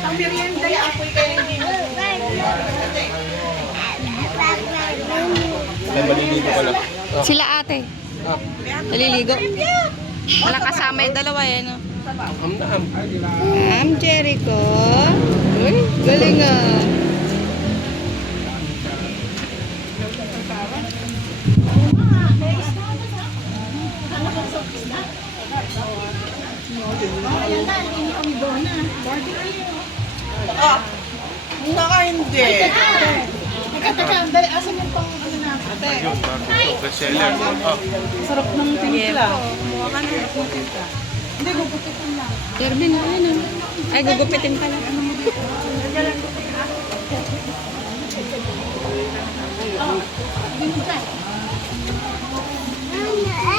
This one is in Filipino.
Ang merienda yung apoy kayo hindi. Ay, maliligo pala. Sila ate. Naliligo. Wala kasama yung dalawa eh, no? Am na am. Jericho. Uy, galing ah. Naka hindi. Teka, dali, asan yung pang ano na? Ate. Yun, barbecue. Bestseller. Sarap ng timpla. Kumuha ka na. Hindi, gugupitin lang. Jervin, ano? Ay, gugupitin pala. Hindi mo dyan.